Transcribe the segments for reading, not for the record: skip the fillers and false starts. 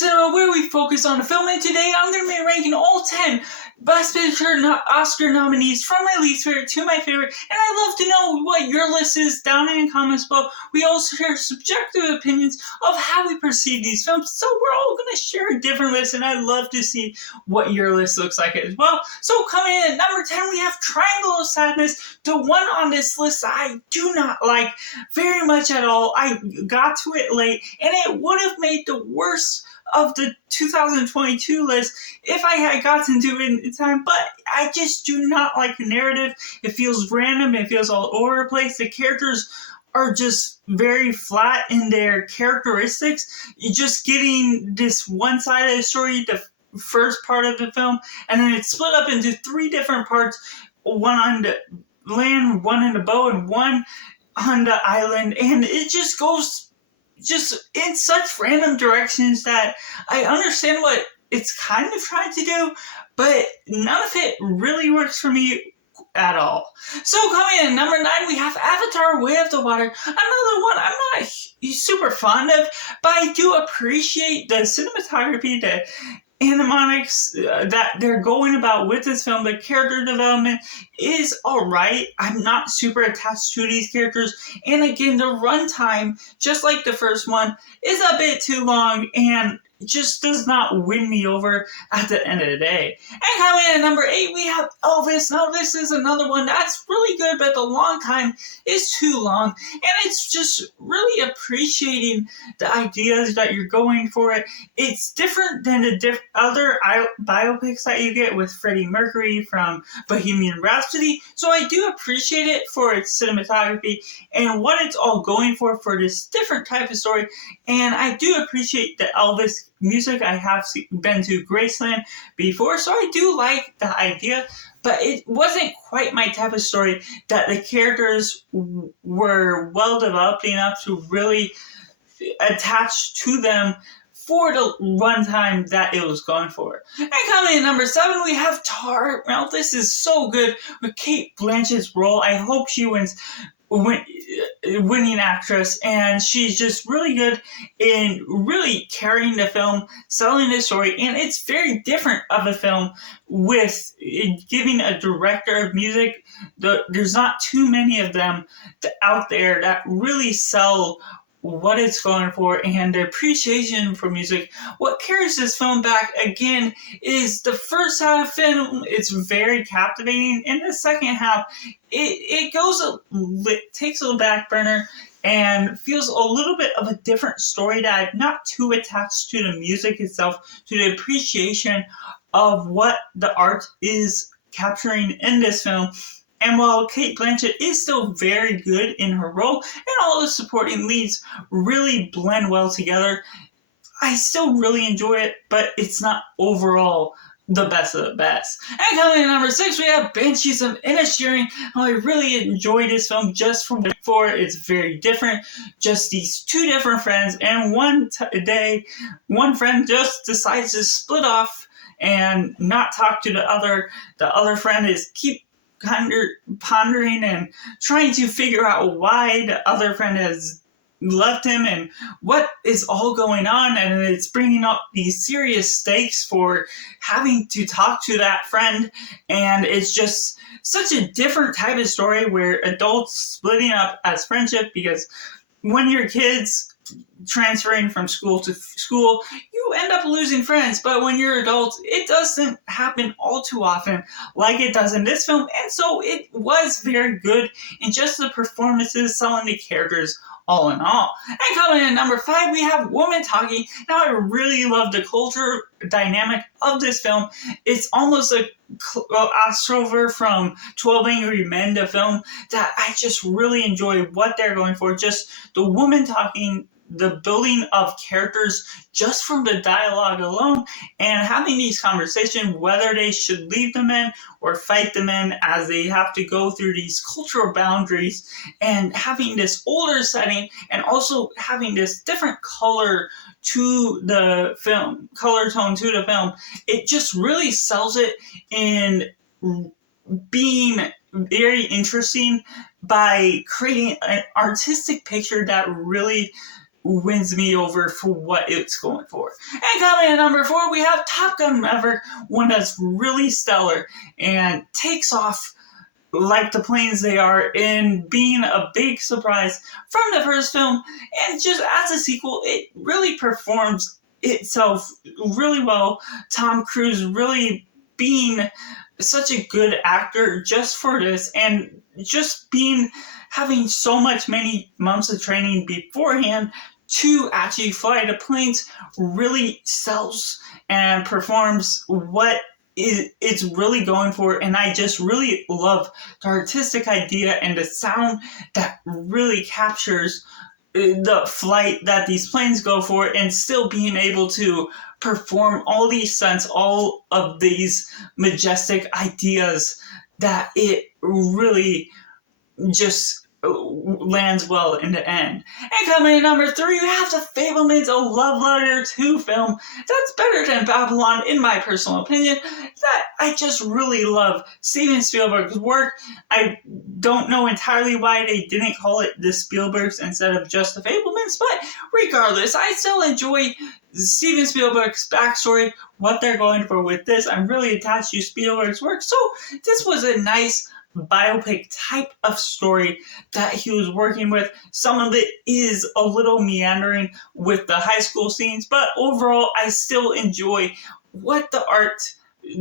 Cinema, where we focus on a film, and today I'm going to be ranking all 10 Best Picture Oscar nominees from my least favorite to my favorite, and I'd love to know what your list is down in the comments below. We also share subjective opinions of how we perceive these films, so we're all going to share a different list, and I'd love to see what your list looks like as well. So coming in at number 10, we have Triangle of Sadness, the one on this list I do not like very much at all. I got to it late, and it would have made the worst of the 2022 list if I had gotten to it in time, but I just do not like the narrative. It feels random, it feels all over the place. The characters are just very flat in their characteristics. You're just getting this one side of the story, the first part of the film, and then it's split up into three different parts, one on the land, one in the boat, and one on the island, and it just goes just in such random directions that I understand what it's kind of trying to do, but none of it really works for me at all. So coming in at number 9, we have Avatar: Way of the Water, another one I'm not super fond of, but I do appreciate the cinematography, the animatics that they're going about with this film. The character development is alright. I'm not super attached to these characters, and again, the runtime, just like the first one, is a bit too long and just does not win me over at the end of the day. And coming in at number 8, we have Elvis. Now this is another one that's really good, but the long time is too long, and it's just really appreciating the ideas that you're going for it. It's different than the other biopics that you get with Freddie Mercury from Bohemian Rhapsody, so I do appreciate it for its cinematography and what it's all going for this different type of story, and I do appreciate the Elvis music. I have been to Graceland before, so I do like the idea, but it wasn't quite my type of story that the characters were well developed enough to really attach to them for the runtime that it was going for. And coming in number 7, we have Tart. Now this is so good with Cate Blanchett's role. I hope she wins winning actress, and she's just really good in really carrying the film, selling the story, and it's very different of a film with giving a director of music. There's not too many of them out there that really sell what it's going for and the appreciation for music. What carries this film back again is the first half of the film. It's very captivating. In the second half, it takes a back burner and feels a little bit of a different story that I'm not too attached to the music itself, to the appreciation of what the art is capturing in this film. And while Cate Blanchett is still very good in her role, and all the supporting leads really blend well together, I still really enjoy it, but it's not overall the best of the best. And coming in at number 6, we have Banshees of Inisherin. I really enjoy this film just from before. It's very different. Just these two different friends, and one friend just decides to split off and not talk to the other. The other friend is pondering and trying to figure out why the other friend has left him and what is all going on, and it's bringing up these serious stakes for having to talk to that friend. And it's just such a different type of story where adults splitting up as friendship, because when you're kids transferring from school to school, you end up losing friends, but when you're adults, it doesn't happen all too often like it does in this film. And so it was very good in just the performances, selling the characters all in all. And coming in at number 5, we have Woman Talking. Now I really love the culture dynamic of this film. It's almost a crossover from 12 Angry Men, the film, that I just really enjoy what they're going for. Just the woman talking, the building of characters just from the dialogue alone, and having these conversations whether they should leave the men or fight the men as they have to go through these cultural boundaries, and having this older setting and also having this different color to the film, color tone to the film. It just really sells it in being very interesting by creating an artistic picture that really wins me over for what it's going for. And coming at number 4, we have Top Gun Maverick, one that's really stellar and takes off like the planes they are, in being a big surprise from the first film. And just as a sequel, it really performs itself really well. Tom Cruise really being such a good actor just for this, and just having so many months of training beforehand to actually fly the planes really sells and performs what it's really going for. And I just really love the artistic idea and the sound that really captures the flight that these planes go for, and still being able to perform all these stunts, all of these majestic ideas, that it really just lands well in the end. And coming in number 3, we have The Fablemans, a love letter to film that's better than Babylon, in my personal opinion. That I just really love Steven Spielberg's work. I don't know entirely why they didn't call it The Spielbergs instead of just The Fablemans, but regardless, I still enjoy Steven Spielberg's backstory, what they're going for with this. I'm really attached to Spielberg's work, so this was a nice biopic type of story that he was working with. Some of it is a little meandering with the high school scenes, but overall I still enjoy what the art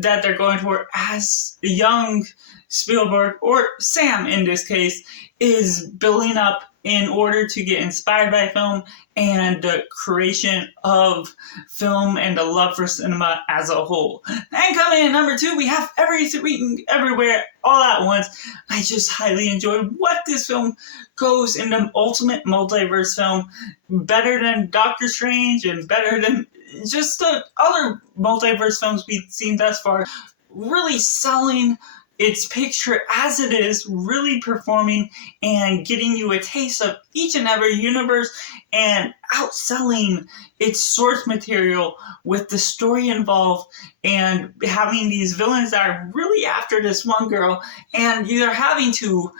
that they're going for as young Spielberg, or Sam in this case, is building up in order to get inspired by film and the creation of film and the love for cinema as a whole. And coming in number 2, we have Everything Everywhere All at Once. I just highly enjoyed what this film goes in the ultimate multiverse film, better than Doctor Strange and better than just the other multiverse films we've seen thus far. Really selling its picture as it is, really performing and getting you a taste of each and every universe, and outselling its source material with the story involved, and having these villains that are really after this one girl, and you're having to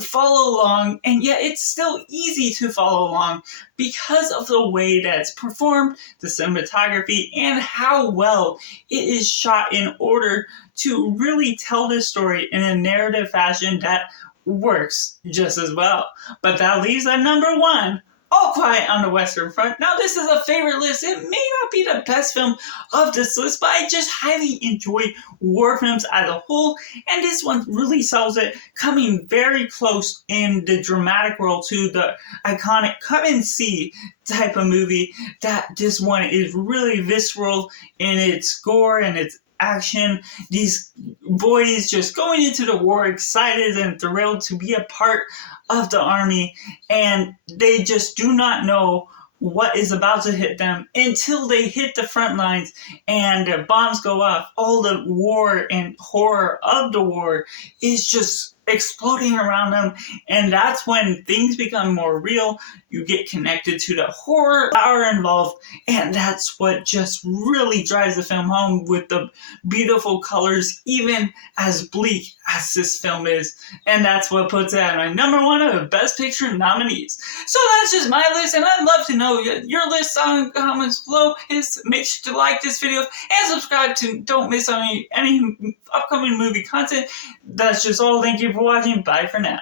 follow along, and yet it's still easy to follow along because of the way that it's performed, the cinematography, and how well it is shot in order to really tell this story in a narrative fashion that works just as well. But that leaves at number 1, All Quiet on the Western Front. Now, this is a favorite list. It may not be the best film of this list, but I just highly enjoy war films as a whole, and this one really sells it, coming very close in the dramatic role to the iconic Come and See type of movie. That this one is really visceral in its gore and its action. These boys just going into the war excited and thrilled to be a part of the army, and they just do not know what is about to hit them until they hit the front lines and the bombs go off. All the war and horror of the war is just exploding around them, and that's when things become more real. You get connected to the horror that are involved, and that's what just really drives the film home with the beautiful colors, even as bleak as this film is. And that's what puts it at my number 1 of the Best Picture nominees. So that's just my list, and I'd love to know your list on comments below. Make sure to like this video and subscribe to don't miss any upcoming movie content. That's just all. Thank you for watching. Bye for now.